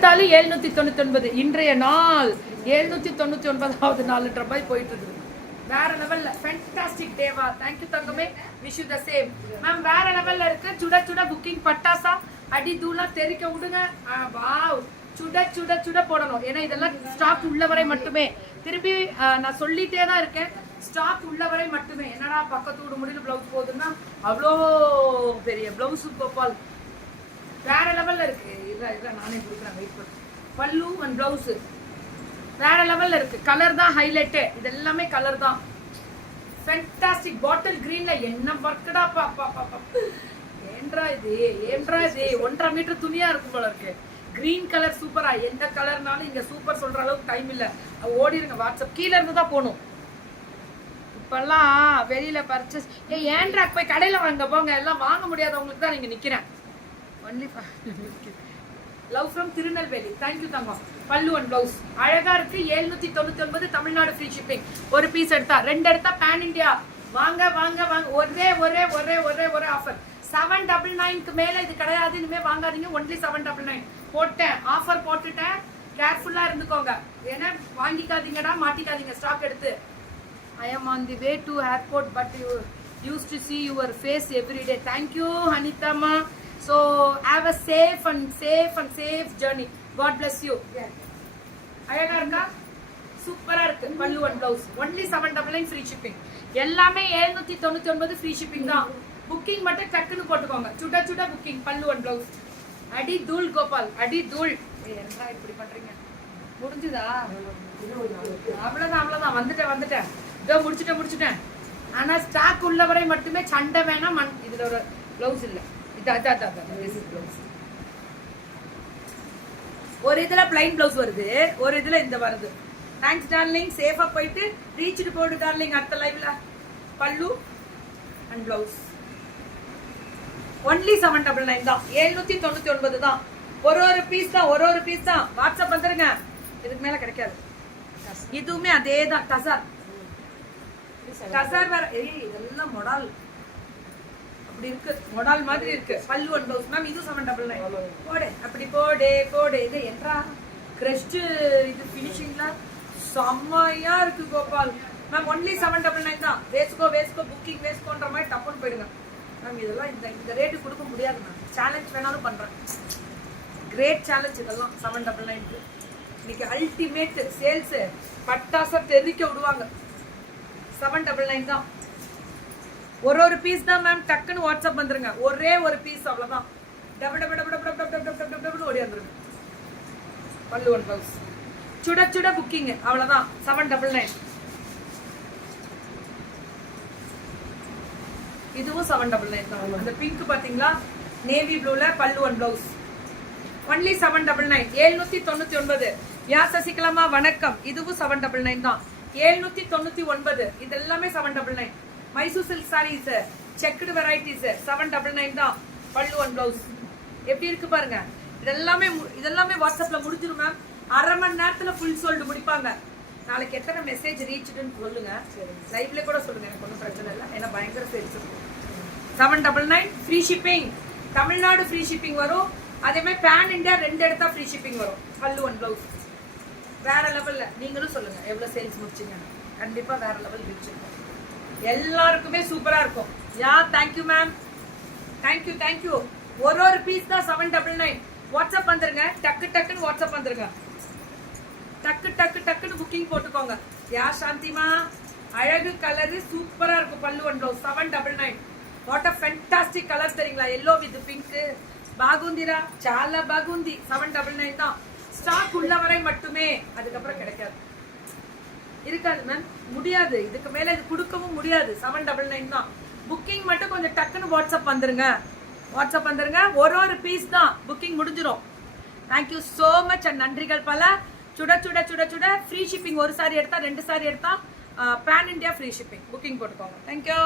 எடுத்தாலும் 799. இன்றைய நாள் 799வது நாளுன்ற மாதிரி போயிட்டு இருக்குது. வேற லெவல்ல ஃபேண்டாஸ்டிக் டேவா. தேங்க்யூ தங்கமே, wish you the same ma'am. வேற லெவல்ல இருக்கு. சுட சுட புக்கிங் பட்டாசா அடி தூளா தெரிக்க விடுங்க. வாவ், சுட சுட சுட போடணும். ஏன்னா இதெல்லாம் ஸ்டாக் உள்ளவரை மட்டுமே. திருப்பி நான் சொல்லிட்டே தான் இருக்கேன், ஸ்டாக் உள்ளவரை மட்டுமே. என்னடா பக்கத்து வீடு முடியல பிளவுஸ் போகுதுன்னா அவ்வளோ பெரிய பிளவுஸ் கோபால் வேற லெவல்ல இருக்கு. இல்ல நானே கொடுக்குறேன், வெயிட் பண்ணு. பல்லு அண்ட் பிளவுஸ் வேற லெவல்ல இருக்கு. கலர் தான் ஹைலைட்டு. இது எல்லாமே கலர் தான். ஃபேண்டாஸ்டிக் பாட்டில் கிரீன்ல என்ன ஒர்க்குடா. ஏன்றா இது 1.5 மீட்டர் துணியா இருக்கும் போல இருக்கு. கிரீன் கலர் சூப்பரா. எந்த கலர்னாலும் இங்க சூப்பர் சொல்ற அளவுக்கு டைம் இல்ல. ஓடிடுங்க வாட்ஸ்அப். கீழே இருந்து தான் போகணும். இப்பெல்லாம் வெளியில பர்ச்சேஸ் ஏன்றா போய் கடையில வாங்க போங்க. எல்லாம் வாங்க முடியாதவங்களுக்கு தான் நீங்க நிக்கிறேன். Only love from Tirunelveli. Thank you தங்கம். பல்லு அண்ட் பிளவுஸ் அழகா இருக்கு. 799 தமிழ்நாடு ஃப்ரீ ஷிப்பிங். ஒரு பீஸ் எடுத்தா 2 எடுத்தா பேன் இண்டியா. வாங்க வாங்க வாங்க. ஒரே ஒரே ஒரே ஒரே ஒரே ஆஃபர். 799க்கு மேல இது கிடையாது. இனிமே வாங்காதீங்க. ஒன்லி 799 போட்டேன். ஆஃபர் போட்டுட்டேன். கேர்ஃபுல்லா இருந்துக்கோங்க. ஏன்னா வாங்கிக்காதீங்கடா, மாட்டிக்காதீங்க ஸ்டாக் எடுத்து. I am on the way to airport but you used to see your face every day. Thank you Hanita ma. So have a safe journey. God bless you. அழகா இருக்கா? சூப்பரா இருக்கு. பல்லு and blouse only 799 free shipping. எல்லாமே 799 free shipping தான். Booking மட்டும் டக்குன்னு போட்டுக்கோங்க. சுட சுட புக்கிங். பல்லு அண்ட் பிளவுஸ் அடி தூள் கோபால், அடி தூள். என்ன இப்படி பண்றீங்க? முடிஞ்சுதா? அவ்வளவுதான். வந்துட்டேன். இதோ முடிச்சுட்டேன். ஆனா ஸ்டாக் உள்ளவரை மட்டுமே. சண்டை வேணாம். இதுல ஒரு பிளவுஸ் இல்ல. ஒரு இதுல பிளைன் பிளவுஸ் வருது, ஒரு இதுல இந்த வருது. Thanks darling. சேஃபா போயிட்டு ரீச்டு போடு டார்லிங். அடுத்த லைவ்ல பல்லு அண்ட் பிளவுஸ் ஒன்லி 799 தான். 799 தான். ஒரு பீஸ் தான். வாட்ஸ்அப் வந்துருங்க. இதுக்கு மேல கிடைக்காது. இதுவுமே அதே தான். டசர் வேற. இதெல்லாம் மொடால் அப்படி இருக்கு. மொடால் மாதிரி இருக்கு. பல்லு அண்ட் பிளவுஸ் மேம். இது 799. போடு அப்படி போடு. இது என்றா கிரஷ்ட். இது ஃபினிஷிங்ல செம்மையா இருக்கு கோபால் மேம். ஒன்லி 799 தான். வேஸ்கோ புக்கிங் வேஸ்கோன்ற மாதிரி டப்புன்னு போயிடுங்க மேம். இதெல்லாம் இந்த ரேட்டு கொடுக்க முடியாது மேம். சேலஞ்ச் வேணாலும் பண்றேன். கிரேட் சேலஞ்ச் இதெல்லாம். 799 இன்னைக்கு அல்டிமேட் சேல்ஸ். பட்டாசா தெரிக்க விடுவாங்க. 799 தான். ஒரு பீஸ் தான் மேம். டக்குன்னு வாட்ஸ்அப் வந்துருங்க. ஒரே ஒரு பீஸ் அவ்வளவுதான். ஓடி வந்துருங்க. பல்லு அண்ட் பிளவுஸ் சுட புக்கிங் அவ்வளவுதான். 799. இதுவும் 799 தான். அந்த பிங்க் பாத்தீங்களா, நேவி ப்ளூல பல்லு அண்ட் பிளவுஸ் ஒன்லி 799. 799. யா சசிகலாமா வணக்கம். இதுவும் 799 தான். 799. இது எல்லாமே 799. Mysore silk sarees checked varieties 799 தான். பல்லு அண்ட் பிளவுஸ் எப்படி இருக்கு பாருங்க. இதெல்லாமே வாட்ஸ்அப்ல முடிஞ்சிரும் மேம். அரை மணி நேரத்துல ஃபுல் சோல்டு முடிப்பாங்க. நாளைக்கு எத்தனை மெசேஜ் ரீச்டுன்னு சொல்லுங்க. லைவ்ல கூட சொல்லுங்க. எனக்கு ஒன்றும் பிரச்சனை இல்லை. ஏன்னா பயங்கர sales. 799 free shipping. Tamil Nadu free shipping வரும். அதே மாதிரி பேன் இண்டியா 2 எடுத்தா ஃப்ரீ ஷிப்பிங் வரும். பல்லு அண்ட் பிளவுஸ் வேற லெவல்ல. நீங்களும் சொல்லுங்க எவ்வளவு சேல்ஸ் முடிச்சீங்க. கண்டிப்பா வேற லெவல் ரீச். எல்லாருக்குமே சூப்பரா இருக்கும். Yeah thank you ma'am. தேங்க்யூ. ஒரு பீஸ் தான் 799. வாட்ஸ்அப் வந்துருங்க. டக்குன்னு வாட்ஸ்அப் வந்துருங்க. டக்குன்னு புக்கிங் போட்டுக்கோங்க. யா சாந்திமா. அழகு கலரு சூப்பரா இருக்கும். Pallu and blouse 799. What a fantastic colour தெரியுங்களா? Yellow with pink. பாகுந்திரா சாலா பாகுந்தி 799 தான். ஸ்டாக் உள்ளவரை மட்டுமே. அதுக்கப்புறம் கிடைக்காது. இருக்காது மேம். முடியாது. இதுக்கு மேல இது கொடுக்கவும் முடியாது. 799 தான். புக்கிங் மட்டும் கொஞ்சம் டக்குன்னு வாட்ஸ்அப் வந்துருங்க. ஒரு பீஸ் தான். புக்கிங் முடிஞ்சிடும். தேங்க்யூ சோ மச் அண்ட் நன்றிகள் பல. சுட ஃப்ரீ ஷிப்பிங். ஒரு சாரி எடுத்தா 2 சாரி எடுத்தா pan India free shipping. Booking போட்டுக்கோங்க. தேங்க்யூ.